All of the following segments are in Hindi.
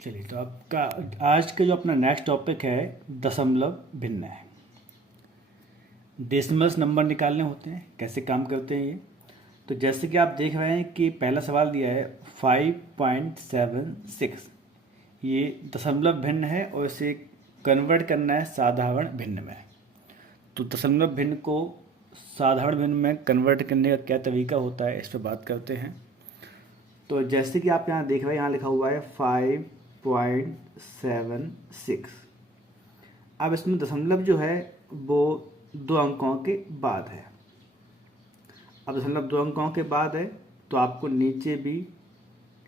चलिए, तो आपका आज का जो अपना नेक्स्ट टॉपिक है दशमलव भिन्न है। डेसिमल्स नंबर निकालने होते हैं, कैसे काम करते हैं ये। तो जैसे कि आप देख रहे हैं कि पहला सवाल दिया है 5.76, ये दशमलव भिन्न है और इसे कन्वर्ट करना है साधारण भिन्न में। तो दशमलव भिन्न को साधारण भिन्न में कन्वर्ट करने का क्या तरीका होता है, इस पर बात करते हैं। तो जैसे कि आप यहाँ देख रहे हैं, यहाँ लिखा हुआ है 5.76। अब इसमें दशमलव जो है वो 2 अंकों के बाद है। अब दशमलव 2 अंकों के बाद है तो आपको नीचे भी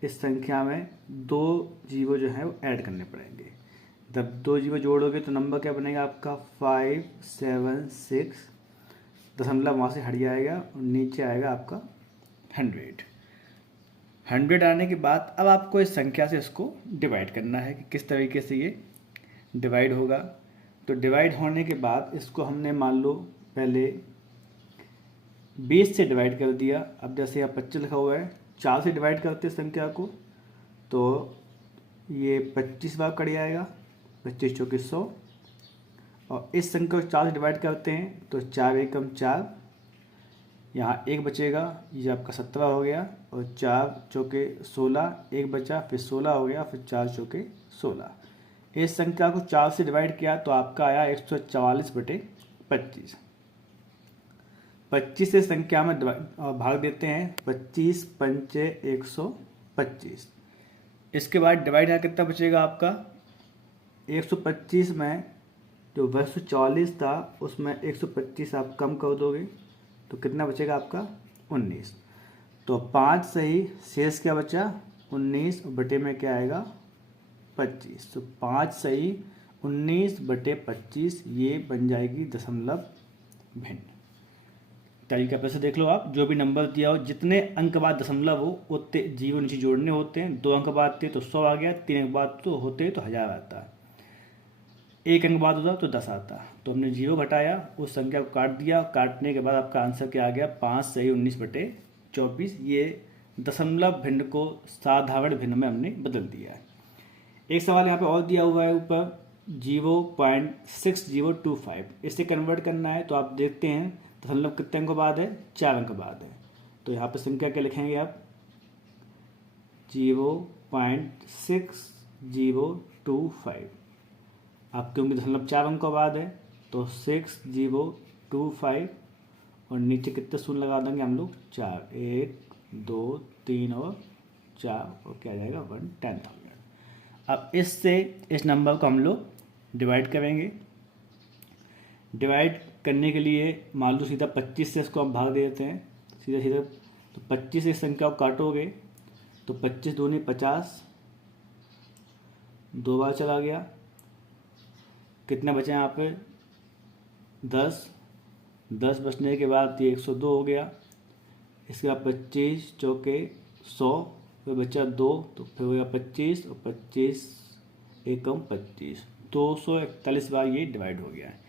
इस संख्या में 2 जीरो जो है वो ऐड करने पड़ेंगे। जब 2 जीरो जोड़ोगे तो नंबर क्या बनेगा आपका 576। दशमलव वहाँ से हट जाएगा और नीचे आएगा आपका 100 आने के बाद अब आपको इस संख्या से इसको डिवाइड करना है कि किस तरीके से ये डिवाइड होगा। तो डिवाइड होने के बाद इसको हमने मान लो पहले 20 से डिवाइड कर दिया। अब जैसे यहाँ 25 लिखा हुआ है, 4 से डिवाइड करते हैं संख्या को तो ये 25 बार कट जाएगा, 25 चौके 100। और इस संख्या को 4 से डिवाइड करते हैं तो 4 एकम 4, यहाँ 1 बचेगा, ये आपका 17 हो गया। और 4 चौके 16, 1 बचा, फिर 16 हो गया, फिर 4 चौके 16। इस संख्या को 4 से डिवाइड किया तो आपका आया 144/25। 25 से संख्या में भाग देते हैं, 25 पंचे 125। इसके बाद डिवाइड यहाँ कितना बचेगा आपका 125 में जो 144 था उसमें 125 आप कम कर दोगे तो कितना बचेगा आपका 19। तो 5 सही, शेष क्या बचा 19 और बटे में क्या आएगा 25। तो 5 सही 19/25 ये बन जाएगी दशमलव भिन्न। तरीका पैसे देख लो आप, जो भी नंबर दिया हो जितने अंक बाद दशमलव हो उतने जीरो नीचे जोड़ने होते हैं। 2 अंक बाद थे तो 100 आ गया, 3 अंक बाद तो होते तो 1000 आता, 1 अंक बाद होता तो 10 आता। तो हमने जीरो घटाया, उस संख्या को काट दिया, काटने के बाद आपका आंसर क्या आ गया 5 सही 19/24। ये दशमलव भिन्न को साधारण भिन्न में हमने बदल दिया है। एक सवाल यहाँ पे और दिया हुआ है ऊपर 0.6025, इसे कन्वर्ट करना है। तो आप देखते हैं दशमलव कितने अंक बाद है 4 अंक बाद है। तो यहाँ पे संख्या क्या लिखेंगे आप 0.6025। आप क्योंकि दशमलव 4 अंक बाद है तो 6025 और नीचे कितने शून्य लगा देंगे हम लोग 4, 1 2 3 और 4 और क्या आ जाएगा 10,000। अब इससे इस नंबर को हम लोग डिवाइड करेंगे। डिवाइड करने के लिए मान लो सीधा 25 से इसको हम भाग दे देते हैं सीधा सीधा। तो 25 से इस संख्या को काटोगे तो 25 दूनी 50, 2 बार चला गया, कितना बचे यहाँ पे 10 बचने के बाद ये 102 हो गया। इसके बाद 25 चौके 100, फिर बचा 2 तो फिर हो गया 25 और 25 एकम 25, 241 बार ये डिवाइड हो गया है।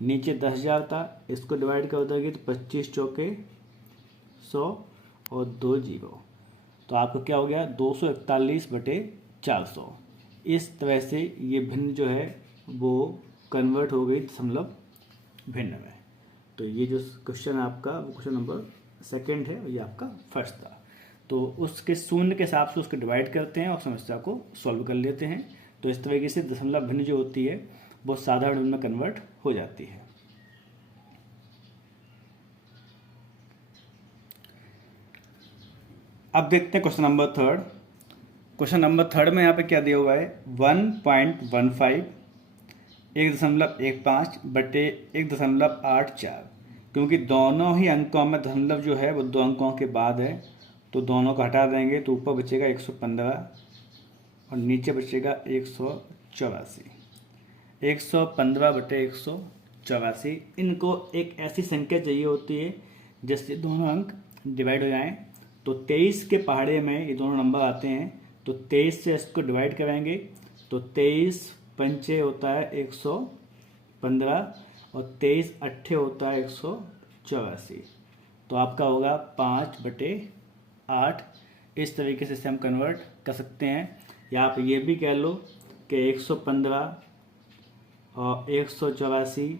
नीचे 10,000 था, इसको डिवाइड कर दोगे तो 25 चौके 100 और 2 जीरो, तो आपको क्या हो गया 241/400। इस तरह से ये भिन्न जो है वो कन्वर्ट हो गई दशमलव भिन्न में। तो ये जो क्वेश्चन आपका वो क्वेश्चन नंबर 2 है और ये आपका फर्स्ट था। तो उसके शून्य के हिसाब से उसको डिवाइड करते हैं और समस्या को सॉल्व कर लेते हैं। तो इस तरीके से दशमलव भिन्न जो होती है वो साधारण भिन्न में कन्वर्ट हो जाती है। अब देखते हैं क्वेश्चन नंबर 3। क्वेश्चन नंबर 3 में यहाँ पे क्या दिया हुआ है 1.15 1.15 बटे 1.84। क्योंकि दोनों ही अंकों में दशमलव जो है वो 2 अंकों के बाद है तो दोनों को हटा देंगे तो ऊपर बचेगा 115 और नीचे बचेगा 184। 115/184। इनको एक ऐसी संख्या चाहिए होती है जिससे दोनों अंक डिवाइड हो जाएं। तो 23 के पहाड़े में ये दोनों नंबर आते हैं तो 23 से इसको डिवाइड करेंगे तो 23 पंचे होता है 115 और 23 अट्ठे होता है 184। तो आपका होगा 5/8। इस तरीके से हम कन्वर्ट कर सकते हैं। या आप ये भी कह लो कि 115 और 184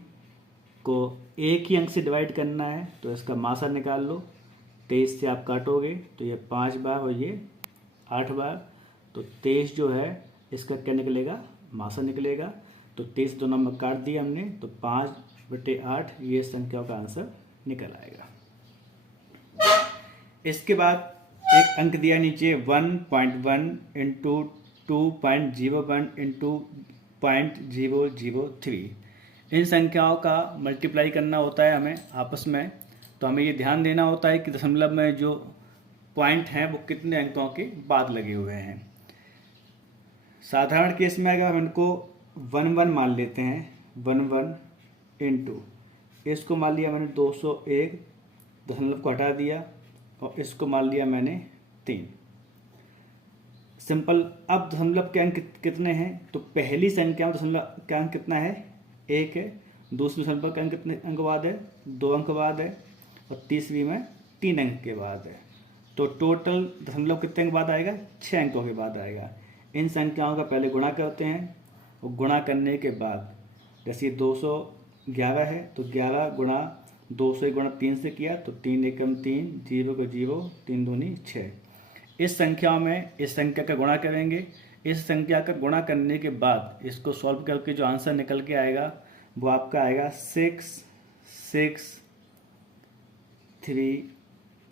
को एक ही अंक से डिवाइड करना है, तो इसका मासा निकाल लो। 23 से आप काटोगे तो ये 5 बार और ये 8 बार, तो 23 जो है इसका क्या निकलेगा, मासा निकलेगा। तो 23 दो नंबर काट दिए हमने, तो 5/8 ये संख्याओं का आंसर निकल आएगा। इसके बाद एक अंक दिया नीचे 1.1 इंटू 2.01 इंटू 0.003। इन संख्याओं का मल्टीप्लाई करना होता है हमें आपस में, तो हमें ये ध्यान देना होता है कि दशमलव में जो पॉइंट हैं वो कितने अंकों के बाद लगे हुए हैं। साधारण केस में अगर हम इनको 1 मान लेते हैं, 1 इंटू इसको मान लिया मैंने 201, दशमलव को हटा दिया, और इसको मान लिया मैंने 3। सिंपल। अब दशमलव के अंक कितने हैं, तो पहली संख्या में दशमलव का अंक कितना है, 1 है। दूसरी दशमलव का अंक कितने अंक बाद है, 2 अंक बाद है, और तीसरी में 3 अंक के बाद है। तो टोटल दशमलव कितने अंक बाद आएगा, 6 अंकों के बाद आएगा। इन संख्याओं का पहले गुणा करते हैं, और गुणा करने के बाद जैसे 211 है तो 11 गुणा 200 गुणा 3 से किया, तो 3 एकम 3, 0 को 0, 3 दूनी 6। इस संख्या में इस संख्या का गुणा करेंगे। इस संख्या का गुणा करने के बाद इसको सॉल्व करके जो आंसर निकल के आएगा वो आपका आएगा 6, 6, 3,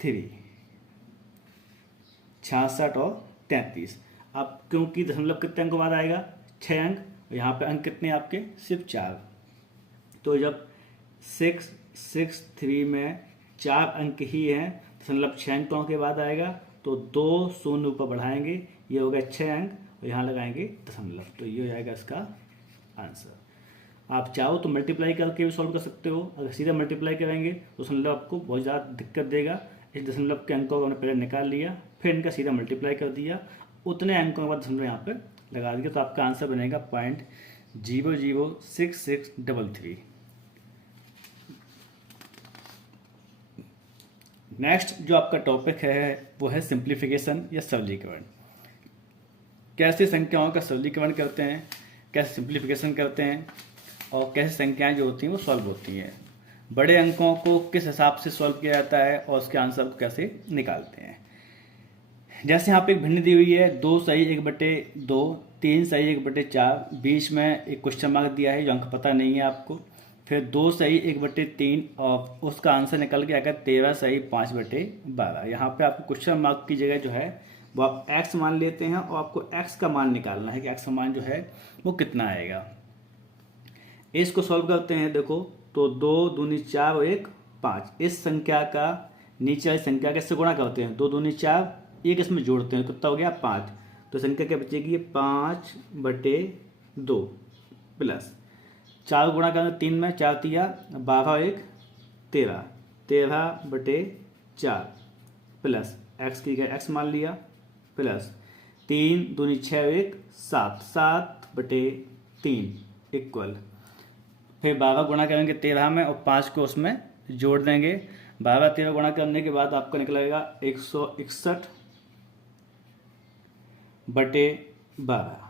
3, 66 और 33। अब क्योंकि दशमलव कितने अंक बाद आएगा, 6 अंक, यहाँ पे अंक कितने आपके, सिर्फ 4। तो जब 6, 6, 3 में 4 अंक ही हैं, दशमलव 6 अंकों के बाद आएगा, तो 2 शून्य ऊपर बढ़ाएंगे, ये हो गया 6 अंक, और यहाँ लगाएंगे दशमलव, तो ये हो जाएगा इसका आंसर। आप चाहो तो मल्टीप्लाई करके भी सॉल्व कर सकते हो। अगर सीधा मल्टीप्लाई करेंगे तो दशमलव आपको बहुत ज़्यादा दिक्कत देगा। इस दशमलव के अंकों को हमने पहले निकाल लिया, फिर इनका सीधा मल्टीप्लाई कर दिया, उतने अंकों के बाद दशमलव यहाँ पे लगा दिया, तो आपका आंसर बनेगा 0.006633। नेक्स्ट जो आपका टॉपिक है वो है सिंप्लीफिकेशन या सरलीकरण। कैसे संख्याओं का सरलीकरण करते हैं, कैसे सिंप्लीफिकेशन करते हैं, और कैसे संख्याएं जो होती हैं वो सॉल्व होती हैं। बड़े अंकों को किस हिसाब से सॉल्व किया जाता है और उसके आंसर को कैसे निकालते हैं। जैसे यहाँ पे एक भिन्न दी हुई है, 2 सही 1/2, 3 सही 1/4, बीच में एक क्वेश्चन मार्क दिया है जो अंक पता नहीं है आपको। फिर 2 सही 1/3 और उसका आंसर निकल के आएगा 13 सही 5/12। यहाँ पे आपको क्वेश्चन मार्क की जगह जो है वो आप x मान लेते हैं, और आपको x का मान निकालना है कि x का मान जो है वो कितना आएगा। इसको सॉल्व करते हैं, देखो तो 2 दूनी 4 और 1 5। इस संख्या का नीचे वाली संख्या कैसे गुणा करते हैं, 2 दूनी 4, एक इसमें जोड़ते हैं, कितना हो गया 5। तो संख्या क्या बचेगी, 5/2 प्लस 4 गुणा करना 3 में, 4 तिया 12 और 1 13, 13/4 प्लस x की जगह x मान लिया, प्लस 3 दूनी 6 और 1 7, 7/3 इक्वल। फिर 12 गुणा करेंगे 13 में और 5 को उसमें जोड़ देंगे। 12-13 गुणा करने के बाद आपका निकलेगा 161/12।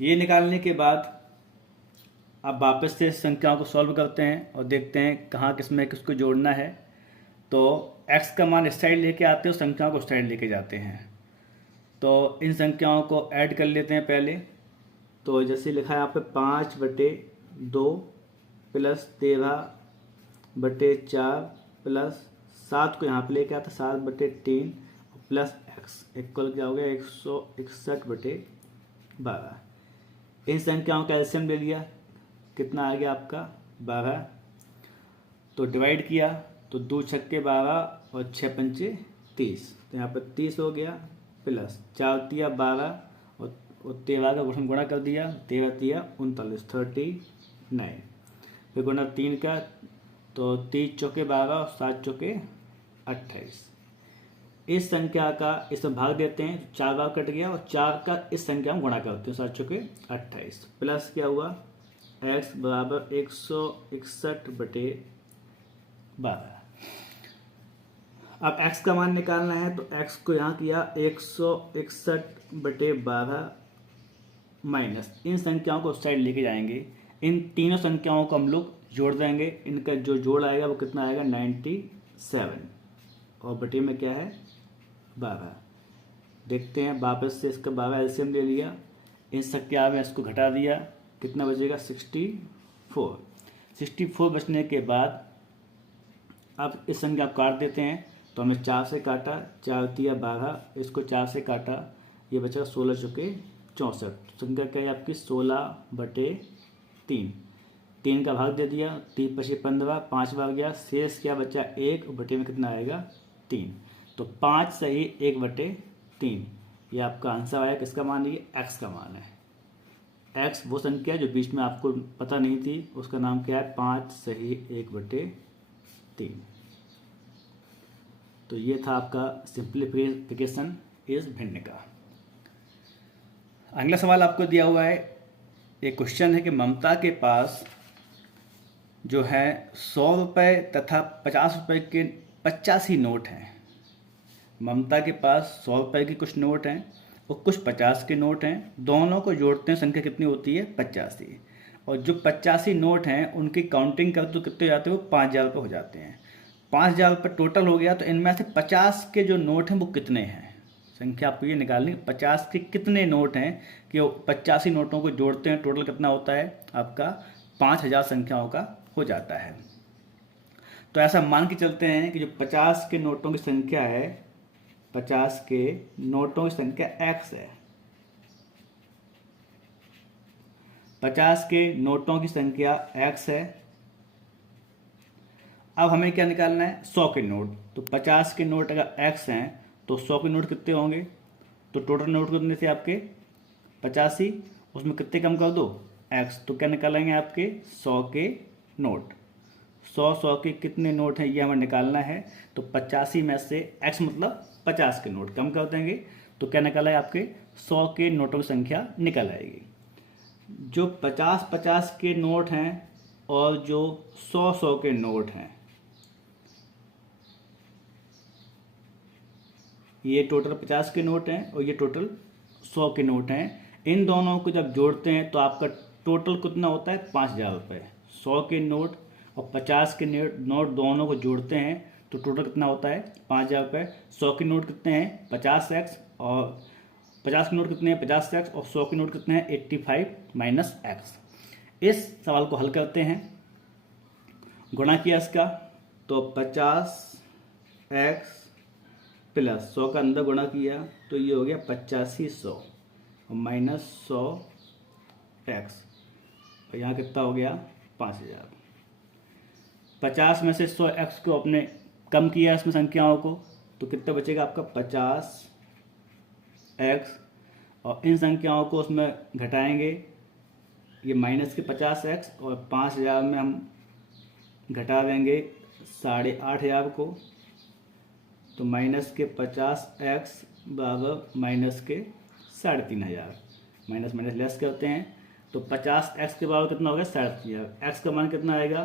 ये निकालने के बाद अब वापस से संख्याओं को सॉल्व करते हैं और देखते हैं कहाँ किसमें किसको जोड़ना है। तो x का मान इस साइड लेके आते हैं और संख्याओं को उस साइड लेके जाते हैं। तो इन संख्याओं को ऐड कर लेते हैं पहले। तो जैसे लिखा है यहाँ पे 5/2 प्लस 13/4 प्लस 7 को यहाँ पे लेके आता 7/3 प्लस x इक्वल क्या हो गया 161/12। इन संख्याओं का एलसीएम ले लिया, कितना आ गया आपका 12। तो डिवाइड किया तो 2 छक्के 12 और 6 पंचे 30, तो यहाँ पर 30 हो गया, प्लस 4 तिया 12 और 13 का गुणा कर दिया, 13 तिया 39 39। फिर गुणा 3 का, तो 30 चौके 12 और 7 चौके 28। इस संख्या का इसमें भाग देते हैं, 4 बार कट गया, और 4 का इस संख्या में गुणा करते हैं, 7 चौके 28 प्लस क्या हुआ x बराबर 161/12। अब x का मान निकालना है तो x को यहाँ किया 161/12 माइनस, इन संख्याओं को उस साइड लेके जाएंगे, इन तीनों संख्याओं को हम लोग जोड़ देंगे, इनका जो जोड़ आएगा वो कितना आएगा 97, और बटे में क्या है 12। देखते हैं, वापस से इसका 12 एलसीएम ले लिया, इन संख्या में इसको घटा दिया, कितना बचेगा 64 बचने के बाद अब इस संख्या को काट देते हैं, तो हमने 4 से काटा, 4 दिया 12, इसको 4 से काटा, ये बचा 16 चुके 64, संख्या क्या है आपकी 16/3, 3 का भाग दे दिया, 3 पचे 15, 5 भाग गया, शेष क्या बचा 1, बटे में कितना आएगा 3, तो 5 सही 1/3, ये आपका आंसर आया। किसका मान, ये x का मान है। x वो संख्या जो बीच में आपको पता नहीं थी, उसका नाम क्या है 5 सही 1/3। तो ये था आपका सिंप्लीफिकेशन इज भिन्न का। अगला सवाल आपको दिया हुआ है, एक क्वेश्चन है कि ममता के पास जो है 100 रुपये तथा 50 रुपये के 85 नोट हैं। ममता के पास 100 रुपये के कुछ नोट हैं और कुछ 50 के नोट हैं, दोनों को जोड़ते हैं संख्या कितनी होती है 85, और जो 85 नोट हैं उनकी काउंटिंग कर तो कितने हो जाते हैं वो 5000 रुपये हो जाते हैं। 5000 रुपये टोटल हो गया, तो इनमें से 50 के जो नोट हैं वो कितने हैं, संख्या आपको ये निकालनी, 50 के कितने नोट हैं कि 85 नोटों को जोड़ते हैं, टोटल कितना होता है आपका 5000 संख्याओं का हो जाता है। तो ऐसा मान के चलते हैं कि जो 50 के नोटों की संख्या है, 50 के नोटों की संख्या x है, 50 के नोटों की संख्या x है। अब हमें क्या निकालना है 100 के नोट, तो 50 के नोट अगर x हैं तो 100 के नोट कितने होंगे, तो टोटल नोट कितने थे आपके 85, उसमें कितने कम कर दो x, तो क्या निकालेंगे आपके 100 के नोट, 100 के कितने नोट हैं ये हमें निकालना है। तो 85 में से x मतलब 50 के नोट कम कर देंगे, तो क्या निकला है आपके 100 के नोटों की संख्या निकल आएगी। जो 50 के नोट हैं और जो 100 के नोट हैं, ये टोटल 50 के नोट हैं और ये टोटल 100 के नोट हैं, इन दोनों को जब जोड़ते हैं तो आपका टोटल कितना होता है 5000 रुपये। 100 के नोट और 50 के नोट दोनों को जोड़ते हैं तो टोटल कितना होता है 5000 रुपये। 100 के नोट कितने हैं 50x, और 50 के नोट कितने हैं 50x, और 100 के नोट कितने हैं 85 माइनस x। इस सवाल को हल करते हैं, गुणा किया इसका तो 50x प्लस 100 का अंदर गुणा किया तो ये हो गया 8500 और माइनस 100x, और यहाँ कितना हो गया 5000। 50 में से 100x को अपने कम किया इसमें संख्याओं को, तो कितना बचेगा आपका 50x, और इन संख्याओं को उसमें घटाएंगे, ये माइनस के 50x और 5000 में हम घटा देंगे 8500 को, तो माइनस के 50x बराबर माइनस के 3500, माइनस माइनस लेस करते हैं तो 50x के बराबर कितना हो गया 3500, x का मान कितना आएगा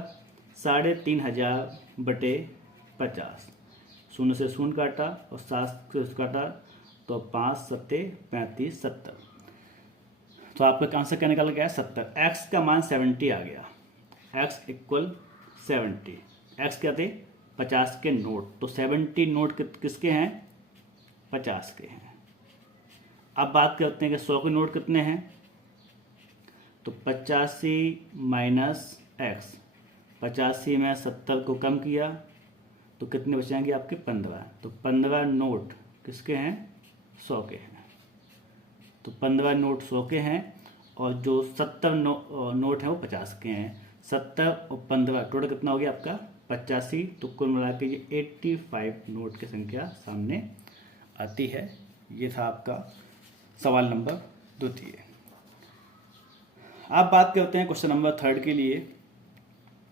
3500/50, 0 से 0 काटा और 7 से काटा तो 5 7 35 70, तो आपका आंसर क्या निकल गया 70। x का मान 70 आ गया, x इक्वल 70, x क्या थे 50 के नोट, तो 70 नोट किसके हैं 50 के हैं। अब बात करते हैं कि 100 के नोट कितने हैं, तो 85 माइनस x, 85 में 70 को कम किया तो कितने बचेंगे आपके 15, तो 15 नोट किसके हैं 100 के हैं, तो 15 नोट 100 के हैं, और जो 70 नोट हैं वो 50 के हैं। 70 और 15 टोटल कितना हो गया आपका 85, तो कुल मिला के ये 85 नोट की संख्या सामने आती है। ये था आपका सवाल नंबर 2। आप बात करते हैं क्वेश्चन नंबर 3 के लिए।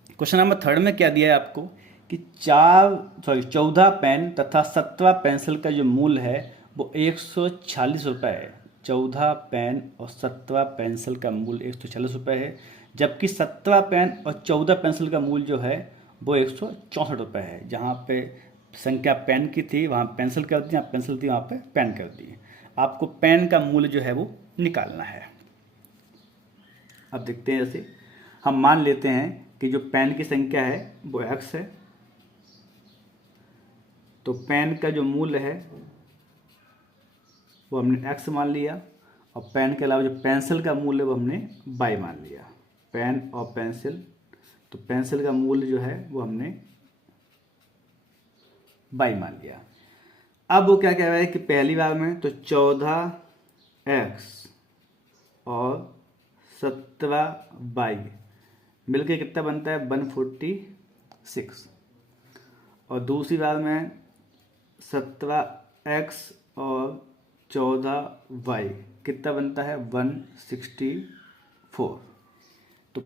क्वेश्चन नंबर 3 में क्या दिया है आपको कि 14 पेन तथा 17 पेंसिल का जो मूल्य है वो 146 रुपये है। 14 पेन और 17 पेंसिल का मूल्य 146 रुपये है, जबकि 17 पेन और 14 पेंसिल का मूल्य जो है वो 164 रुपये है। जहाँ पे संख्या पेन की थी वहाँ पेंसिल कर दी, यहाँ पेंसिल थी वहाँ पे पेन कर दी। आपको पेन का मूल्य जो है वो निकालना है। अब देखते हैं, जैसे हम मान लेते हैं कि जो पेन की संख्या है वो x है, तो पेन का जो मूल्य है वो हमने x मान लिया, और पेन के अलावा जो पेंसिल का मूल्य वो हमने y मान लिया। पेन और पेंसिल, तो पेंसिल का मूल्य जो है वो हमने y मान लिया। अब वो क्या कह रहा है कि पहली बार में तो 14x और 17y मिलके कितना बनता है 146, और दूसरी बार में 17x और 14y कितना बनता है 164। तो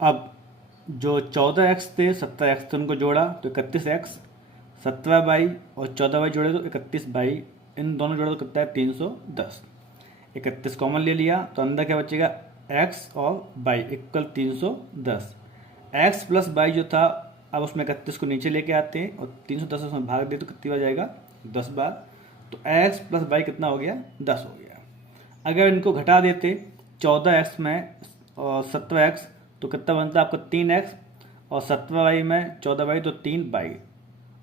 अब जो 14x थे 17x थे उनको जोड़ा तो 31x, 17y और 14y जोड़े तो 31y, इन दोनों जोड़े तो कितना है 310। 31 कॉमन ले लिया तो अंदर क्या बचेगा x और y equal 310। x plus y जो था, अब उसमें 31 को नीचे लेके आते हैं और 310 उसमें भाग दे तो कितनी बार जाएगा 10 बार, तो x प्लस y कितना हो गया 10 हो गया। अगर इनको घटा देते 14x में और 17x तो कितना बनता है आपका 3x, और 17y में 14y तो 3y,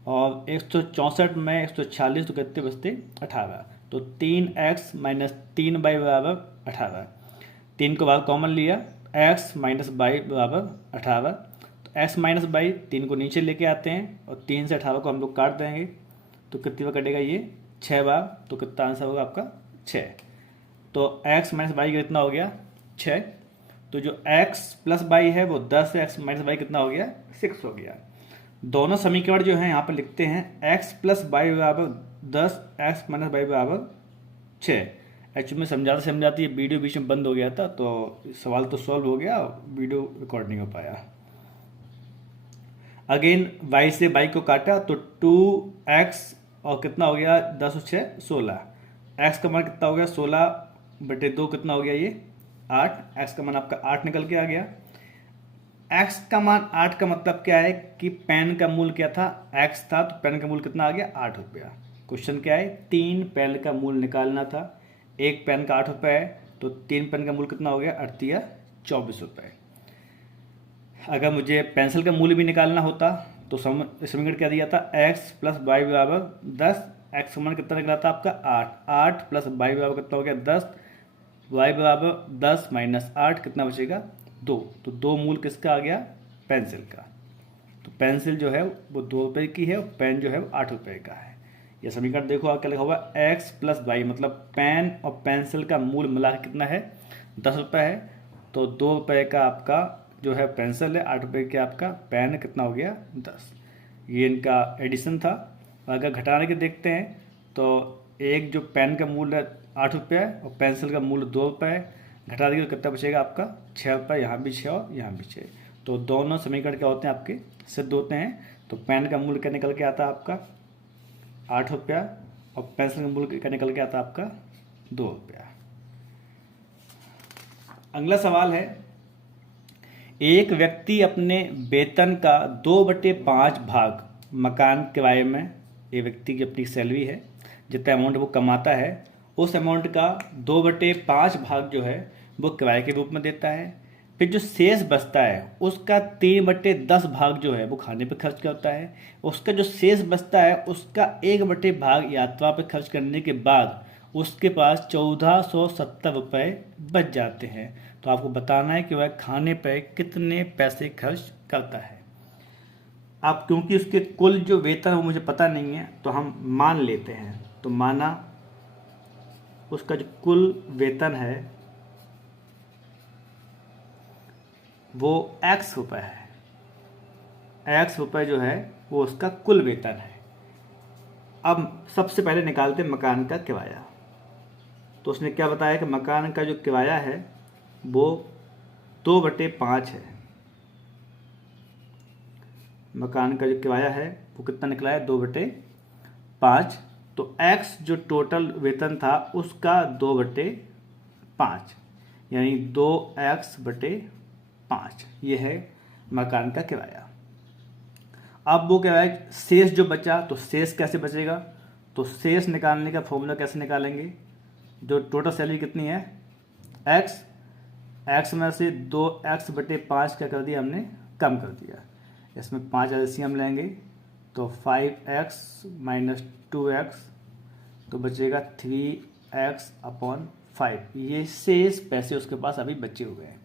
और 164 में 146 तो कितने बचते 18, तो 3x माइनस 3y बराबर 18। 3 को बाहर कॉमन लिया, x माइनस y बराबर 18, तो x माइनस y 3 को नीचे लेके आते हैं और 3 से 18 को हम लोग काट देंगे तो कितनी बार कटेगा ये 6 बार, तो कितना आंसर होगा आपका 6। तो x माइनस y कितना हो गया 6, तो जो x प्लस y है वो 10 है, x माइनस y कितना हो गया 6 हो गया। दोनों समीकरण जो है यहाँ पर लिखते हैं x प्लस y बराबर 10, x माइनस y बराबर 6। एक्चुअली में समझाते समझाते ये वीडियो बीच में बंद हो गया था, तो सवाल तो सॉल्व हो गया, वीडियो रिकॉर्ड नहीं हो पाया। अगेन y से y को काटा तो 2x और कितना हो गया 10 और 6 16, x का मान कितना हो गया 16/2 कितना हो गया ये 8, x का मान आपका 8 निकल के आ गया। x का मान 8 का मतलब क्या है कि पेन का मूल्य क्या था x था, तो पेन का मूल्य कितना आ गया 8 रुपया। क्वेश्चन क्या है 3 पेन का मूल्य निकालना था, एक पेन का 8 रुपये है तो 3 पेन का मूल्य कितना हो गया 8 24 रुपये। अगर मुझे पेंसिल का मूल्य भी निकालना होता तो समीकरण क्या दिया था x प्लस वाई बराबर 10, x का मान कितना निकला था आपका 8 प्लस वाई बराबर कितना हो गया 10, y बराबर 10 माइनस 8 कितना बचेगा 2, तो 2 मूल किसका आ गया पेंसिल का। तो पेंसिल जो है वो 2 रुपये की है और पेन जो है वो 8 रुपये का है। यह समीकरण देखो आप क्या लिखा हुआ x प्लस वाई, मतलब पेन और पेंसिल का मूल मिला कितना है 10 रुपये है, तो 2 रुपये का आपका जो है पेंसिल है, 8 रुपये का आपका पेन कितना हो गया 10। ये इनका एडिशन था। अगर घटाने के देखते हैं तो एक जो पेन का मूल्य है 8 रुपये है और पेंसिल का मूल्य 2 रुपये है, घटा देंगे तो कितना बचेगा आपका 6 रुपये, यहाँ भी 6 और यहाँ भी 6। तो दोनों समीकरण क्या होते हैं आपके सिद्ध होते हैं। तो पेन का मूल्य क्या निकल के आता है आपका 8 रुपया और पेंसिल का मूल्य क्या निकल के आता है आपका 2 रुपया। अगला सवाल है, एक व्यक्ति अपने वेतन का 2/5 भाग मकान किराए में, ये व्यक्ति की अपनी सैलरी है, जितना अमाउंट वो कमाता है उस अमाउंट का 2/5 भाग जो है वो किराए के रूप में देता है। फिर जो शेष बचता है उसका 3/10 भाग जो है वो खाने पे खर्च करता है। उसका जो शेष बचता है उसका 1/8 भाग यात्रा पे खर्च करने के बाद उसके पास 1470 रुपये बच जाते हैं। तो आपको बताना है कि वह खाने पे कितने पैसे खर्च करता है। अब क्योंकि उसके कुल जो वेतन है वो मुझे पता नहीं है तो हम मान लेते हैं, तो माना उसका जो कुल वेतन है वो x रुपये है, x रुपये जो है वो उसका कुल वेतन है। अब सबसे पहले निकालते हैं मकान का किराया। तो उसने क्या बताया कि मकान का जो किराया है वो 2/5 है। मकान का जो किराया है वो कितना निकला है 2/5। तो x जो टोटल वेतन था उसका 2/5 यानी 2x/5 ये है मकान का किराया। अब वो क्या है, शेष जो बचा, तो शेष कैसे बचेगा, तो शेष निकालने का फॉर्मूला कैसे निकालेंगे, जो टोटल सैलरी कितनी है एक्स, एक्स में से 2x/5 क्या कर दिया हमने, कम कर दिया। इसमें 5 एलसीएम लेंगे तो 5x माइनस 2x, तो बचेगा 3x/5। ये शेष पैसे उसके पास अभी बचे हुए हैं।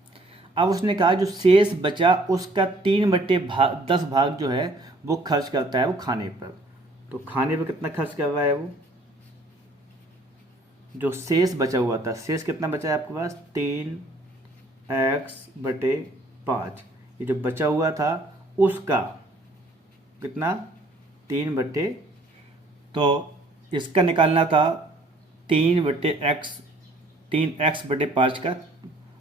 अब उसने कहा जो शेष बचा उसका 3/10 भाग जो है वो खर्च करता है वो खाने पर। तो खाने पर कितना खर्च कर रहा है वो, जो शेष बचा हुआ था, शेष कितना बचा है आपके पास 3x/5, ये जो बचा हुआ था उसका कितना 3 तो इसका निकालना था 3x/5 का,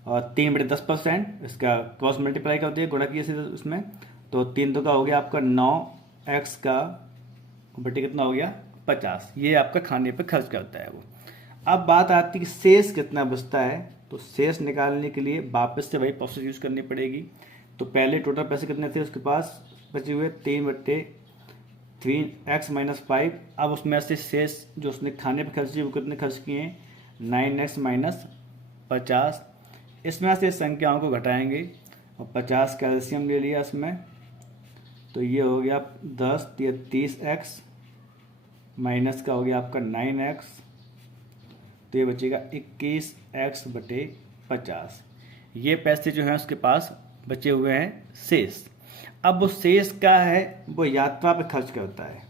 और 3/10%, इसका क्रॉस मल्टीप्लाई कर दिया, गुणा किया सीधे उसमें, तो 3 तो का हो गया आपका 9x का बटे कितना हो गया 50। ये आपका खाने पे खर्च करता है वो। अब बात आती है कि शेष कितना बचता है, तो शेष निकालने के लिए वापस से वही प्रोसेस यूज करनी पड़ेगी। तो पहले टोटल पैसे कितने थे उसके पास बचे हुए 3/3x-5। अब उसमें से शेष जो उसने खाने पे खर्च किए वो कितने खर्च किए हैं 9x-50। इसमें से संख्याओं को घटाएंगे और 50 कैल्शियम ले लिया इसमें, तो ये हो गया 10 या 30x, माइनस का हो गया आपका 9x, तो ये बचेगा 21x/50। ये पैसे जो हैं उसके पास बचे हुए हैं शेष। अब वो शेष का है वो यात्रा पे खर्च करता है,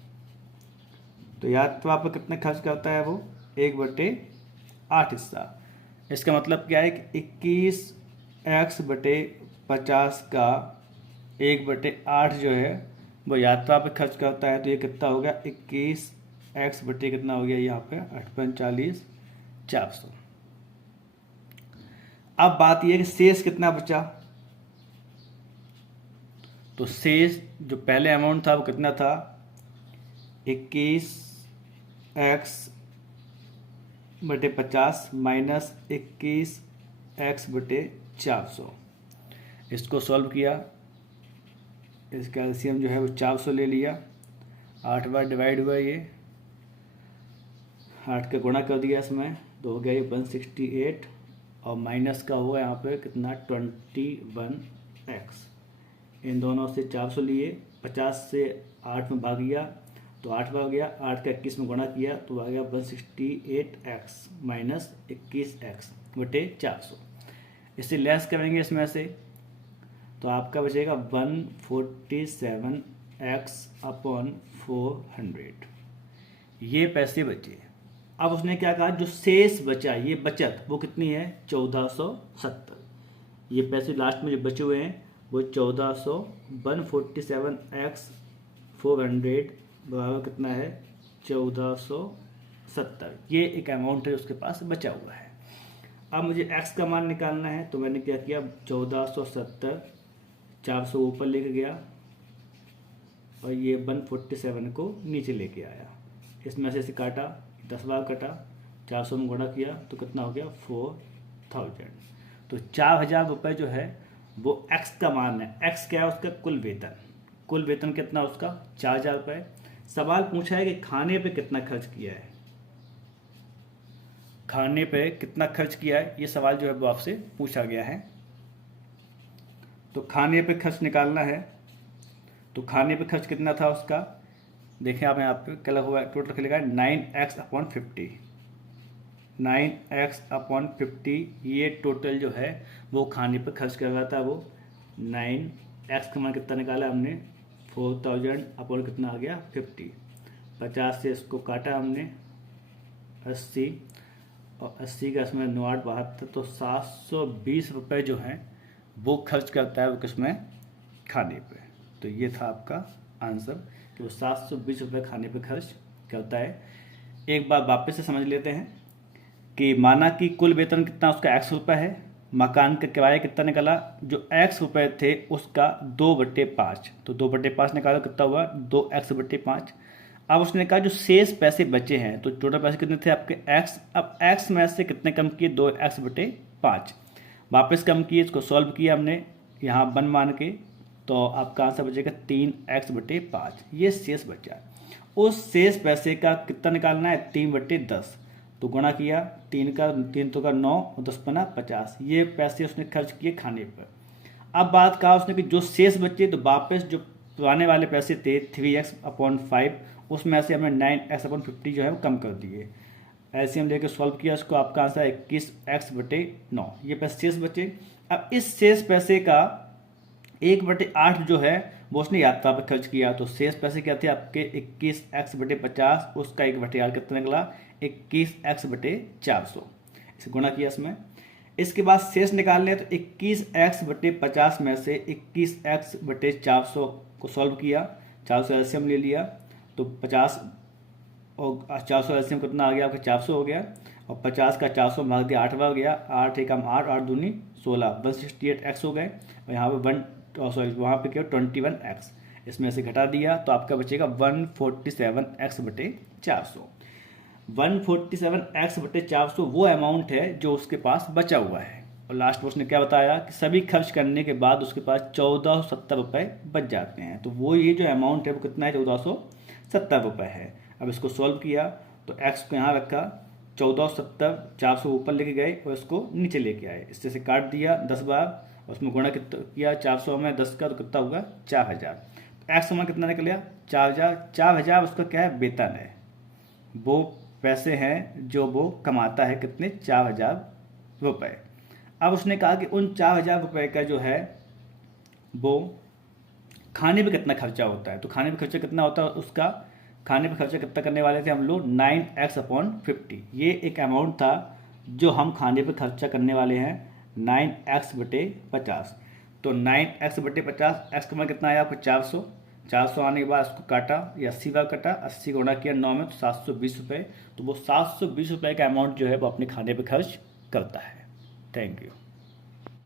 तो यात्रा पर कितना खर्च करता है वो 1/8 हिस्सा। इसका मतलब क्या है कि 21x/50 का 1/8 जो है वो यात्रा पे खर्च करता है, तो ये कितना हो गया 21x बटे कितना हो गया यहाँ पे 8/40 400। अब बात यह है कि शेष कितना बचा, तो शेष जो पहले अमाउंट था वो कितना था 21x/50 माइनस 21x/400। इसको सॉल्व किया, इसका एलसीएम जो है वो 400 ले लिया, 8 बार डिवाइड हुआ, ये 8 का गुणा कर दिया इसमें, तो हो गया ये 168, और माइनस का हुआ यहाँ पे कितना 21x। इन दोनों से 400 लिए, 50 से 8 में भाग गया तो 8 भाग गया, 8 का 21 में गुणा किया तो आ गया 168x माइनस 21x/400। इसे लेस करेंगे इसमें से तो आपका बचेगा 147x/400। ये पैसे बचे। अब उसने क्या कहा जो शेष बचा, ये बचत वो कितनी है 1470। ये पैसे लास्ट में जो बचे हुए हैं वो 147x/400 बराबर कितना है 1470। ये एक अमाउंट है उसके पास बचा हुआ है। अब मुझे x का मान निकालना है, तो मैंने क्या किया 1470 400 ऊपर लेके गया और ये 147 को नीचे लेके आया। इसमें से काटा 10 बार कटा, 400 में गुणा किया तो कितना हो गया 4000। तो 4000 रुपये जो है वो x का मान है। x क्या है उसका कुल वेतन। कुल वेतन कितना उसका 4000 रुपये। सवाल पूछा है कि खाने पे कितना खर्च किया है, खाने पे कितना खर्च किया है, ये सवाल जो है वो आपसे पूछा गया है। तो खाने पे खर्च निकालना है, तो खाने पे खर्च कितना था उसका देखें आप यहाँ पे क्या हुआ है, टोटल लिखा है 9x/50। 9x/50 ये टोटल जो है वो खाने पे खर्च कर रहा था वो। 9x का मान कितना निकाला हमने 4000 अपॉन कितना आ गया 50। 50 से इसको काटा हमने 80 और 80 का इसमें 9×8 = 72, तो 720 रुपये जो हैं वो खर्च करता है वो किसमें खाने पे। तो ये था आपका आंसर कि वो 720 रुपये खाने पे खर्च करता है। एक बार वापस से समझ लेते हैं कि माना कि कुल वेतन कितना उसका x रुपये है, मकान का किराया कितना निकला, जो x रुपये थे उसका 2/5, तो 2/5 निकालो कितना हुआ 2x/5। अब उसने कहा जो शेष पैसे बचे हैं, तो टोटल पैसे कितने थे आपके x। अब x में से कितने कम किए 2x/5, वापस कम किए, इसको सॉल्व किया हमने यहाँ 1 मान के, तो आपका आंसर बचेगा 3x/5। ये शेष बचा। उस शेष पैसे का कितना निकालना है, 3/10। तो गुणा किया, 3 तो का 9 और 10 पना 50। ये पैसे उसने खर्च किए खाने पर। अब बात कहा उसने कि जो शेष बचे, तो वापस जो पुराने वाले पैसे थे 3x/5, उसमें से हमने 9x/50 जो है वो कम कर दिए। ऐसे हम लेके सॉल्व किया उसको, आपका आंसर 21x/9। ये पैसे शेष बचे। अब इस शेष पैसे का 1/8 जो है वो उसने यात्रा पर खर्च किया। तो शेष पैसे क्या थे आपके 21x/50, उसका 1/8 कितना निकला, 21x/400। इसे गुणा किया इसमें। इसके बाद शेष निकालने, तो 21x/50 में से 21x/400 को सॉल्व किया। 400 एलसीएम ले लिया, तो 50 और 400 एलसीएम कितना आ गया आपका, 400 हो गया। और 50 का 400 भाग दिया 8 बार गया, 8 एकम 8, 8 दूनी 16, 168x हो गए। और यहाँ पे वहाँ पे क्या 21x, इसमें से घटा दिया तो आपका बचेगा 147x/400। 147x/400 वो अमाउंट है जो उसके पास बचा हुआ है। और लास्ट में उसने क्या बताया कि सभी खर्च करने के बाद उसके पास 1470 रुपये बच जाते हैं। तो वो ये जो अमाउंट है वो कितना है, 1470 रुपये है। अब इसको सॉल्व किया तो x को यहाँ रखा, 1470, 400 ऊपर लेके गए और इसको नीचे लेके आए। इससे से काट दिया 10 बार, उसमें गुणा कितना किया 400 में 10 का, तो कितना होगा 4000। एक्स में कितना निकला 4000। 4000 उसका क्या है, वेतन है। वो पैसे हैं जो वो कमाता है, कितने 4000 रुपये। अब उसने कहा कि उन 4000 रुपये का जो है वो खाने पे कितना खर्चा होता है। तो खाने पे खर्चा कितना होता है उसका, खाने पे खर्चा कितना करने वाले थे हम लोग, 9x/50। ये एक अमाउंट था जो हम खाने पे खर्चा करने वाले हैं, 9x/50। तो 9x/50, एक्स का मान कितना आया आपको 400। 400 आने के बाद उसको काटा, ये 80 बार कटा, 80 गुणा किया 9 में, तो 720 रुपये। तो वो 720 रुपये का अमाउंट जो है वो अपने खाने पे खर्च करता है। Thank you.